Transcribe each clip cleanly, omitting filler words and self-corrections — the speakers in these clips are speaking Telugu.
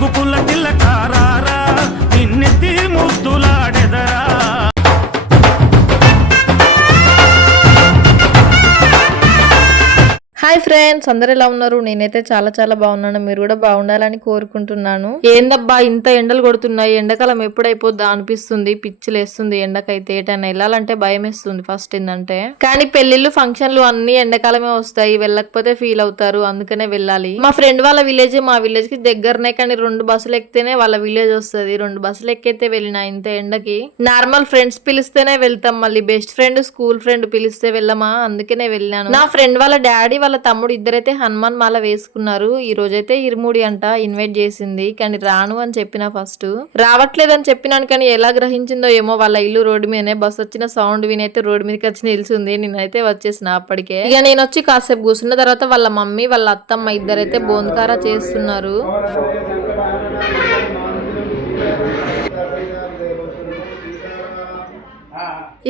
ముగ్గుపుల్ల తిల్లకారారా నిన్నెత్తి ముద్దులాడెదరా. హాయ్ ఫ్రెండ్స్, అందరు ఎలా ఉన్నారు? నేనైతే చాలా చాలా బాగున్నాను. మీరు కూడా బాగుండాలని కోరుకుంటున్నాను. ఏందబ్బా ఇంత ఎండలు కొడుతున్నాయి, ఎండాకాలం ఎప్పుడైపోద్దా అనిపిస్తుంది. పిచ్చిలేస్తుంది ఎండకైతే. ఏటైనా వెళ్ళాలంటే భయం వేస్తుంది ఫస్ట్ ఏంటంటే. కానీ పెళ్లిళ్ళు ఫంక్షన్లు అన్ని ఎండాకాలమే వస్తాయి, వెళ్ళకపోతే ఫీల్ అవుతారు, అందుకనే వెళ్ళాలి. మా ఫ్రెండ్ వాళ్ళ విలేజ్ మా విలేజ్ కి దగ్గరనే, కానీ 2 బస్సులు ఎక్కితేనే వాళ్ళ విలేజ్ వస్తుంది. 2 బస్సులు ఎక్కైతే వెళ్ళిన ఇంత ఎండకి. నార్మల్ ఫ్రెండ్స్ పిలిస్తేనే వెళ్తాం, మళ్ళీ బెస్ట్ ఫ్రెండ్ స్కూల్ ఫ్రెండ్ పిలిస్తే వెళ్ళమా, అందుకనే వెళ్ళాను. నా ఫ్రెండ్ వాళ్ళ డాడీ వాళ్ళ తమ్ముడు ఇద్దరైతే హనుమాన్ మాల వేసుకున్నారు. ఈ రోజైతే ఇరుముడి అంట ఇన్వైట్ చేసింది, కానీ రాను అని చెప్పిన ఫస్ట్. రావట్లేదని చెప్పినాను, కానీ ఎలా గ్రహించిందో ఏమో. వాళ్ళ ఇల్లు రోడ్డు మీదనే, బస్ వచ్చిన సౌండ్ వినైతే రోడ్డు మీదకి వచ్చి నిల్చుంది. నేనైతే వచ్చేసిన అప్పటికే. ఇక నేను వచ్చి కాసేపు కూర్చున్న తర్వాత వాళ్ళ మమ్మీ వాళ్ళ అత్తమ్మ ఇద్దరైతే బోంకారా చేస్తున్నారు.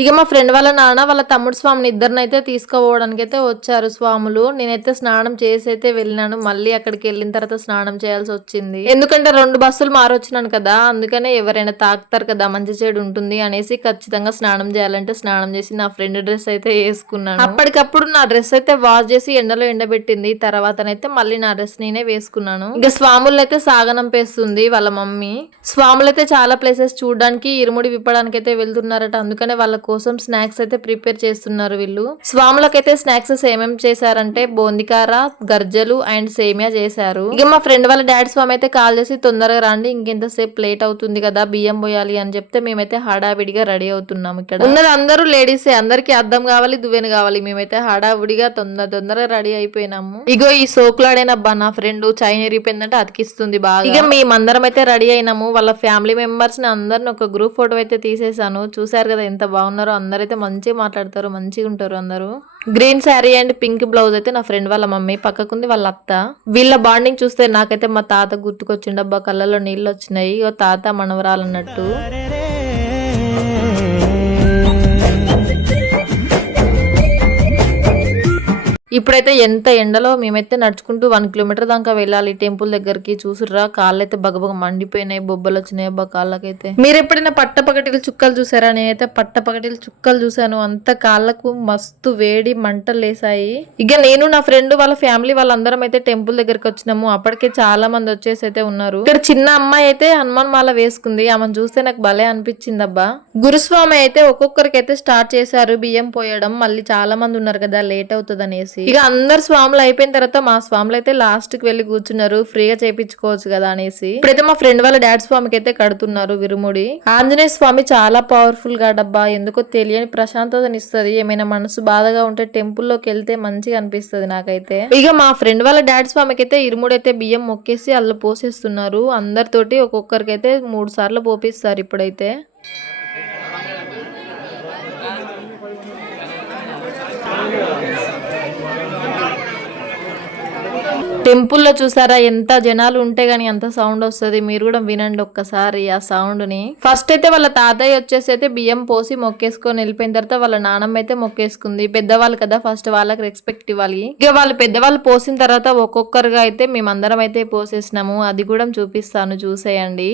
ఇక మా ఫ్రెండ్ వాళ్ళ నాన్న వాళ్ళ తమ్ముడు స్వామిని ఇద్దరినైతే తీసుకుపోవడానికి అయితే వచ్చారు స్వాములు. నేనైతే స్నానం చేసి అయితే వెళ్ళినాను. మళ్ళీ అక్కడికి వెళ్ళిన తర్వాత స్నానం చేయాల్సి వచ్చింది, ఎందుకంటే 2 బస్సులు మారొచ్చినాను కదా. అందుకనే ఎవరైనా తాకుతారు కదా, మంచి చెడు ఉంటుంది అనేసి ఖచ్చితంగా స్నానం చేయాలంటే స్నానం చేసి నా ఫ్రెండ్ డ్రెస్ అయితే వేసుకున్నాను. అప్పటికప్పుడు నా డ్రెస్ అయితే వాష్ చేసి ఎండలో ఎండబెట్టింది. తర్వాతనైతే మళ్ళీ నా డ్రెస్ నేనే వేసుకున్నాను. ఇక స్వాములు అయితే సాగనంపేస్తుంది వాళ్ళ మమ్మీ. స్వాములు అయితే చాలా ప్లేసెస్ చూడడానికి, ఇరుముడి విప్పడానికి అయితే వెళ్తున్నారట. అందుకనే వాళ్ళ కోసం స్నాక్స్ అయితే ప్రిపేర్ చేస్తున్నారు వీళ్ళు. స్వాములకైతే స్నాక్స్ ఏమేమి చేశారంటే బోందికార, గర్జలు అండ్ సేమియా చేశారు. ఇక మా ఫ్రెండ్ వాళ్ళ డాడీ స్వామి అయితే కాల్ చేసి తొందరగా రండి, ఇంకెంతసేపు లేట్ అవుతుంది కదా, బియ్యం పోయాలి అని చెప్తే మేమైతే హడావిడిగా రెడీ అవుతున్నాము. ఇక్కడ ఉన్నది అందరూ లేడీసే, అందరికి అద్దం కావాలి, దువ్వెన కావాలి. మేమైతే హడావిడిగా తొందరగా రెడీ అయిపోయినాము. ఇగో ఈ సోకులాడేనబ్బా నా ఫ్రెండ్ చైన్ ఎరిగిపోయిందంటే అతికిస్తుంది బాగా. ఇక మేమందరం అయితే రెడీ అయినాము. వాళ్ళ ఫ్యామిలీ మెంబర్స్ ని అందరిని ఒక గ్రూప్ ఫోటో అయితే తీసేసాను. చూసారు కదా ఎంత బాగున్నారో. అందరైతే మంచిగా మాట్లాడతారు, మంచిగా ఉంటారు అందరూ. Green sari and pink blouse అయితే నా ఫ్రెండ్ వాళ్ళ మమ్మీ, పక్కకుంది వాళ్ళ అత్త. వీళ్ళ బాండింగ్ చూస్తే నాకైతే మా తాత గుర్తుకొచ్చిండబ్బా, కళ్ళలో నీళ్ళు వచ్చినాయి. తాత మనవరాలన్నట్టు. ఇప్పుడైతే ఎంత ఎండలో మేమైతే నడుచుకుంటూ 1 కిలోమీటర్ దాకా వెళ్ళాలి టెంపుల్ దగ్గరికి. చూసుర్రా కాళ్ళు అయితే బగబగ మండిపోయినాయి, బొబ్బలు వచ్చినాయి అబ్బా కాళ్ళకైతే. మీరు ఎప్పుడైనా పట్టపగటిలు చుక్కలు చూసారా? నేనైతే పట్టపగటిలు చుక్కలు చూసాను. అంత కాళ్ళకు మస్తు వేడి మంటలు లేసాయి. ఇక నేను నా ఫ్రెండ్ వాళ్ళ ఫ్యామిలీ వాళ్ళందరం అయితే టెంపుల్ దగ్గరికి వచ్చినాము. అప్పటికే చాలా మంది వచ్చేసి అయితే ఉన్నారు. ఇక్కడ చిన్న అమ్మాయి అయితే హనుమాన్ మాల వేసుకుంది. ఆమెను చూస్తే నాకు భలే అనిపించింది అబ్బా. గురుస్వామి అయితే ఒక్కొక్కరికి అయితే స్టార్ట్ చేశారు బియ్యం పోయడం. మళ్ళీ చాలా మంది ఉన్నారు కదా, లేట్ అవుతుంది అనేసి. ఇక అందరు స్వాములు అయిపోయిన తర్వాత మా స్వాములు అయితే లాస్ట్ కి వెళ్లి కూర్చున్నారు, ఫ్రీగా చేయించుకోవచ్చు కదా అనేసి. ఇప్పుడైతే మా ఫ్రెండ్ వాళ్ళ డాడీ స్వామికి అయితే కడుతున్నారు విరుముడి. ఆంజనేయ స్వామి చాలా పవర్ఫుల్ గా డబ్బా, ఎందుకో తెలియని ప్రశాంతతనిస్తుంది. ఏమైనా మనసు బాధగా ఉంటే టెంపుల్లోకి వెళ్తే మంచిగా అనిపిస్తుంది నాకైతే. ఇక మా ఫ్రెండ్ వాళ్ళ డాడీ స్వామికి అయితే ఇరుముడి అయితే బియ్యం మొక్కేసి అల్ల పోసేస్తున్నారు. అందరితోటి ఒక్కొక్కరికి అయితే 3 సార్లు పోపిస్తారు ఇప్పుడైతే. టెంపుల్లో చూసారా ఎంత జనాలు ఉంటే గానీ అంత సౌండ్ వస్తుంది. మీరు కూడా వినండి ఒక్కసారి ఆ సౌండ్ ని. ఫస్ట్ అయితే వాళ్ళ తాతయ్య వచ్చేసి అయితే బియ్యం పోసి మొక్కేసుకొని వెళ్ళిపోయిన తర్వాత వాళ్ళ నానమ్మ అయితే మొక్కేసుకుంది. పెద్దవాళ్ళు కదా, ఫస్ట్ వాళ్ళకి రెస్పెక్ట్ ఇవ్వాలి. ఇక వాళ్ళు పెద్దవాళ్ళు పోసిన తర్వాత ఒక్కొక్కరుగా అయితే మేమందరం అయితే పోసేసినాము. అది కూడా చూపిస్తాను, చూసేయండి.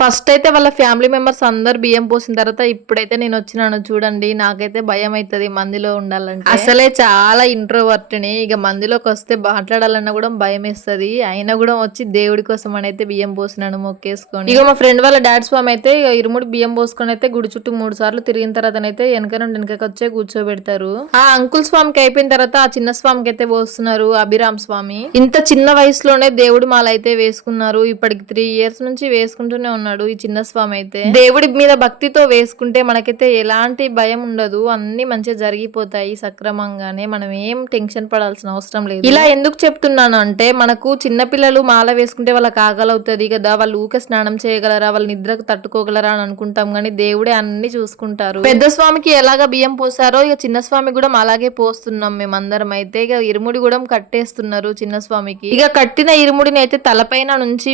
ఫస్ట్ అయితే వాళ్ళ ఫ్యామిలీ మెంబర్స్ అందరు బియ్యం పోసిన తర్వాత ఇప్పుడైతే నేను వచ్చినాను. చూడండి నాకైతే భయం అవుతుంది మందిలో ఉండాలంటే. అసలే చాలా ఇంట్రోవర్ట్ని. ఇక మందిలోకి వస్తే మాట్లాడాలన్నా కూడా భయం వేస్తుంది. అయినా కూడా వచ్చి దేవుడి కోసం అని అయితే బియ్యం పోసినాను మొక్కేసుకొని. ఇక మా ఫ్రెండ్ వాళ్ళ డాడీ స్వామి అయితే ఇరుముడి బియ్యం పోసుకొని అయితే గుడి చుట్టూ 3 సార్లు తిరిగిన తర్వాత అయితే వెనక నుండి వెనకకి వచ్చే కూర్చోబెడతారు. ఆ అంకుల్ స్వామికి అయిపోయిన తర్వాత ఆ చిన్న స్వామికి అయితే పోస్తున్నారు, అభిరామ్ స్వామి. ఇంత చిన్న వయసులోనే దేవుడి మాల అయితే వేసుకున్నారు. ఇప్పటికి 3 years నుంచి వేసుకుంటూనే ఉన్నారు. వేసుకున్నాడు ఈ చిన్న స్వామి అయితే. దేవుడి మీద భక్తితో వేసుకుంటే మనకైతే ఎలాంటి భయం ఉండదు, అన్ని మంచిగా జరిగిపోతాయి సక్రమంగానే, మనం ఏం టెన్షన్ పడాల్సిన అవసరం లేదు. ఇలా ఎందుకు చెప్తున్నాను అంటే, మనకు చిన్న పిల్లలు మాల వేసుకుంటే వాళ్ళకి ఆకలవుతుంది కదా, వాళ్ళు ఊక స్నానం చేయగలరా, వాళ్ళ నిద్రకు తట్టుకోగలరా అని అనుకుంటాం కానీ దేవుడే అన్ని చూసుకుంటారు. పెద్ద స్వామికి ఎలాగ బియ్యం పోసారో ఇక చిన్న స్వామి కూడా అలాగే పోస్తున్నాం మేమందరం అయితే. ఇక ఇరుముడి కూడా కట్టేస్తున్నారు చిన్న స్వామికి. ఇక కట్టిన ఇరుముడిని అయితే తలపైన నుంచి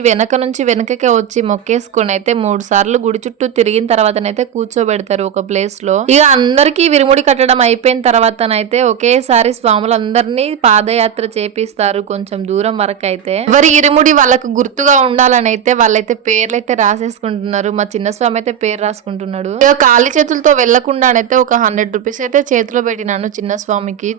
వెనకకే వచ్చి మొక్కేసుకొని అయితే 3 సార్లు గుడి చుట్టూ తిరిగిన తర్వాతనైతే కూర్చోబెడతారు ఒక ప్లేస్ లో. ఇక అందరికి విరుముడి కట్టడం అయిపోయిన తర్వాతనైతే ఒకేసారి స్వాములందరినీ పాదయాత్ర చేపిస్తారు కొంచెం దూరం వరకు అయితే. ఎవరి ఇరుముడి వాళ్ళకు గుర్తుగా ఉండాలని అయితే వాళ్ళైతే పేర్లు అయితే రాసేసుకుంటున్నారు. మా చిన్న స్వామి అయితే పేరు రాసుకుంటున్నాడు. ఇక ఖాళీ చేతులతో వెళ్లకుండానైతే ఒక 100 రూపీస్ అయితే చేతిలో పెట్టినాను చిన్న స్వామికి.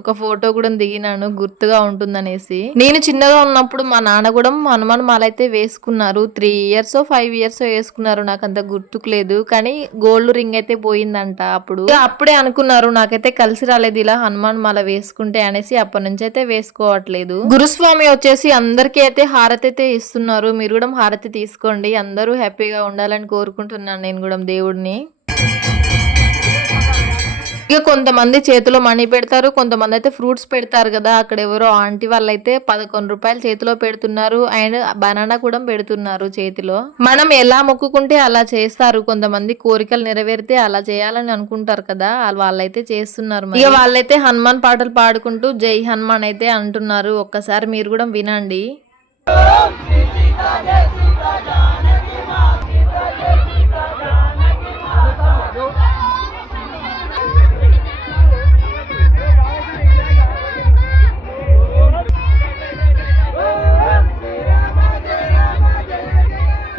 ఒక ఫోటో కూడా దిగినాను గుర్తుగా ఉంటుందనేసి. నేను చిన్నగా ఉన్నప్పుడు మా నాన్న కూడా హనుమాన్ మాల అయితే వేసుకున్నారు. 3 ఇయర్స్ 5 ఇయర్స్ వేసుకున్నారు, నాకు అంత గుర్తుకు లేదు. కానీ గోల్డ్ రింగ్ అయితే పోయిందంట అప్పుడు. అప్పుడే అనుకున్నారు నాకైతే కలిసి రాలేదు ఇలా హనుమాన్ మాల వేసుకుంటే అనేసి. అప్పటి నుంచి అయితే వేసుకోవట్లేదు. గురుస్వామి వచ్చేసి అందరికీ అయితే హారతి అయితే ఇస్తున్నారు. మీరు కూడా హారతి తీసుకోండి, అందరూ హ్యాపీగా ఉండాలని కోరుకుంటున్నాను నేను కూడా దేవుడిని. ఇక కొంతమంది చేతిలో మనీ పెడతారు, కొంతమంది అయితే ఫ్రూట్స్ పెడతారు కదా. అక్కడ ఎవరో ఆంటీ వాళ్ళైతే 11 రూపాయలు చేతిలో పెడుతున్నారు, అండ్ బనానా కూడా పెడుతున్నారు చేతిలో. మనం ఎలా మొక్కుకుంటే అలా చేస్తారు. కొంతమంది కోరికలు నెరవేరితే అలా చేయాలని అనుకుంటారు కదా, వాళ్ళైతే చేస్తున్నారు. ఇక వాళ్ళైతే హనుమాన్ పాటలు పాడుకుంటూ జై హనుమాన్ అయితే అంటున్నారు. ఒక్కసారి మీరు కూడా వినండి.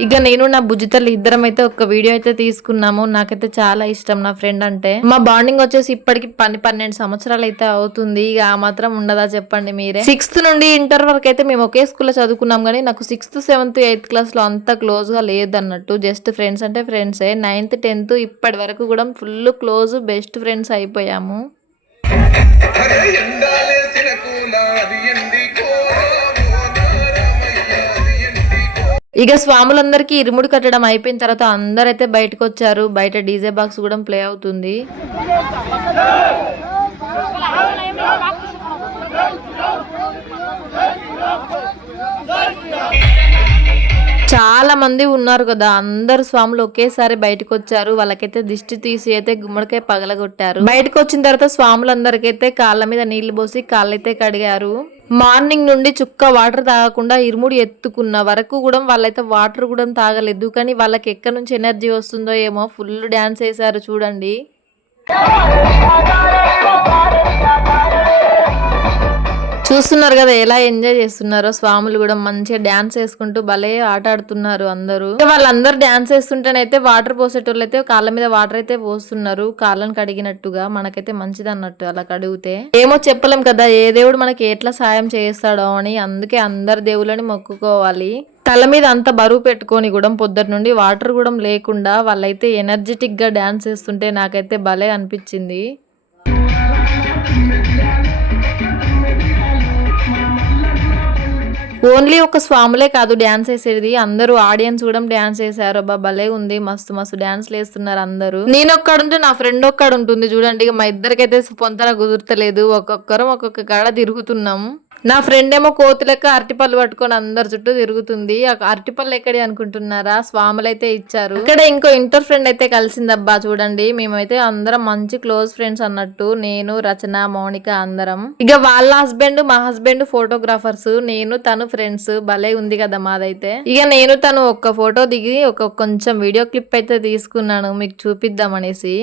ఇక నేను నా బుజ్జితల్లి ఇద్దరం అయితే ఒక వీడియో అయితే తీసుకున్నాము. నాకైతే చాలా ఇష్టం నా ఫ్రెండ్ అంటే. మా బాండింగ్ వచ్చేసి ఇప్పటికి 12 సంవత్సరాలు అయితే అవుతుంది. ఇక ఆ మాత్రం ఉండదా చెప్పండి మీరే. 6th నుండి ఇంటర్ వరకు అయితే మేము ఒకే స్కూల్లో చదువుకున్నాం, కానీ నాకు 6th 7th 8th క్లాస్ లో అంత క్లోజ్ గా లేదు అన్నట్టు. జస్ట్ ఫ్రెండ్స్ అంటే ఫ్రెండ్సే. 9th 10th ఇప్పటి వరకు కూడా ఫుల్ క్లోజ్ బెస్ట్ ఫ్రెండ్స్ అయిపోయాము. ఇక స్వాములందరికీ ఇరుముడి కట్టడం అయిపోయిన తర్వాత అందరైతే బయటకు వచ్చారు. బయట డీజే బాక్స్ కూడా ప్లే అవుతుంది. చాలా మంది ఉన్నారు కదా, అందరు స్వాములు ఒకేసారి బయటకు వచ్చారు. వాళ్ళకైతే దిష్టి తీసి అయితే గుమ్మడికాయ పగలగొట్టారు. బయటకు వచ్చిన తర్వాత స్వాములందరికైతే కాళ్ళ మీద నీళ్లు పోసి కాళ్ళైతే కడిగారు. మార్నింగ్ నుండి చుక్క వాటర్ తాగకుండా ఇరుముడి ఎత్తుకున్న వరకు కూడా వాళ్ళైతే వాటర్ కూడా తాగలేదు. కానీ వాళ్ళకి ఎక్కడి నుంచి ఎనర్జీ వస్తుందో ఏమో ఫుల్ డాన్స్ వేసారు చూడండి. చూస్తున్నారు కదా ఎలా ఎంజాయ్ చేస్తున్నారో. స్వాములు కూడా మంచిగా డాన్స్ వేసుకుంటూ భలే ఆట ఆడుతున్నారు అందరూ. వాళ్ళందరూ డాన్స్ వేస్తుంటేనైతే వాటర్ పోసేటోళ్ళు అయితే కాళ్ళ మీద వాటర్ అయితే పోస్తున్నారు, కాళ్ళని కడిగినట్టుగా. మనకైతే మంచిది అన్నట్టు అలా కడిగితే. ఏమో చెప్పలేం కదా ఏ దేవుడు మనకి ఎట్లా సాయం చేస్తాడో అని. అందుకే అందరు దేవుళ్ళని మొక్కుకోవాలి. తల మీద అంత బరువు పెట్టుకొని కూడా పొద్దుటి నుండి వాటర్ కూడా లేకుండా వాళ్ళైతే ఎనర్జెటిక్ గా డాన్స్ వేస్తుంటే నాకైతే భలే అనిపించింది. ఓన్లీ ఒక స్వాములే కాదు డాన్స్ వేసేది, అందరూ ఆడియన్స్ కూడా డాన్స్ వేసారు. అబ్బా భలే ఉంది, మస్తు మస్తు డాన్స్ వేస్తున్నారు అందరూ. నేను ఒక్కడుంటే నా ఫ్రెండ్ ఒక్కడు ఉంటుంది చూడండి. మా ఇద్దరికైతే పొంతన కుదురతలేదు, ఒక్కొక్కరం ఒక్కొక్క కాడ తిరుగుతున్నాం. నా ఫ్రెండ్ ఏమో కోతి లెక్క అరటిపళ్ళు పట్టుకొని అందరి చుట్టూ తిరుగుతుంది. అరటిపళ్ళు ఎక్కడి అనుకుంటున్నారా, స్వాములైతే ఇచ్చారు. ఇక్కడ ఇంకో ఇంటర్ ఫ్రెండ్ అయితే కలిసిందబ్బా చూడండి. మేమైతే అందరం మంచి క్లోజ్ ఫ్రెండ్స్ అన్నట్టు, నేను రచన మౌనిక అందరం. ఇక వాళ్ళ హస్బెండ్ మా హస్బెండ్ ఫోటోగ్రాఫర్స్, నేను తను ఫ్రెండ్స్. భలే ఉంది కదా మాదైతే. ఇక నేను తను ఒక్క ఫోటో దిగి కొంచెం వీడియో క్లిప్ అయితే తీసుకున్నాను మీకు చూపిద్దాం అనేసి.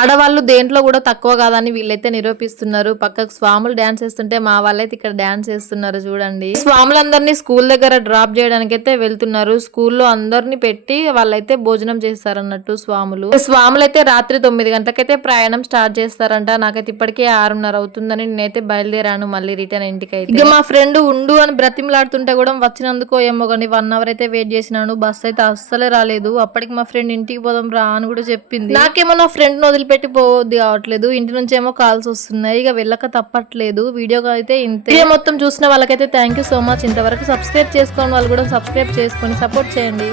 ఆడవాళ్ళు దేంట్లో కూడా తక్కువ కాదని వీళ్ళైతే నిరూపిస్తున్నారు. పక్కకు స్వాములు డాన్స్ చేస్తుంటే మా వాళ్ళైతే ఇక్కడ డాన్స్ చేస్తున్నారు చూడండి. స్వాములందరినీ స్కూల్ దగ్గర డ్రాప్ చేయడానికి అయితే వెళ్తున్నారు. స్కూల్లో అందరినీ పెట్టి వాళ్ళైతే భోజనం చేస్తారన్నట్టు స్వాములు అయితే రాత్రి 9 గంటలకైతే ప్రయాణం స్టార్ట్ చేస్తారంట. నాకైతే ఇప్పటికే 6:30 అవుతుందని నేనైతే బయలుదేరాను మళ్ళీ రిటర్న్ ఇంటికి అయితే. ఇక మా ఫ్రెండ్ ఉండు అని బ్రతిమలాడుతుంటే కూడా వచ్చినందుకో ఏమో కానీ 1 అవర్ అయితే వెయిట్ చేసినాను. బస్ అయితే అస్సలే రాలేదు. అప్పటికి మా ఫ్రెండ్ ఇంటికి పోదాం రా అని కూడా చెప్పింది. నాకేమో నా ఫ్రెండ్ వదిలిపెట్టి బయటికి పోవద్దు కావట్లేదు, ఇంటి నుంచి ఏమో కాల్స్ వస్తున్నాయి, ఇక వెళ్ళక తప్పట్లేదు. వీడియో అయితే ఇంతే. వీడియో మొత్తం చూసిన వాళ్ళకైతే థ్యాంక్ యూ సో మచ్. ఇంతవరకు సబ్స్క్రైబ్ చేసుకోని వాళ్ళు కూడా సబ్స్క్రైబ్ చేసుకొని సపోర్ట్ చేయండి.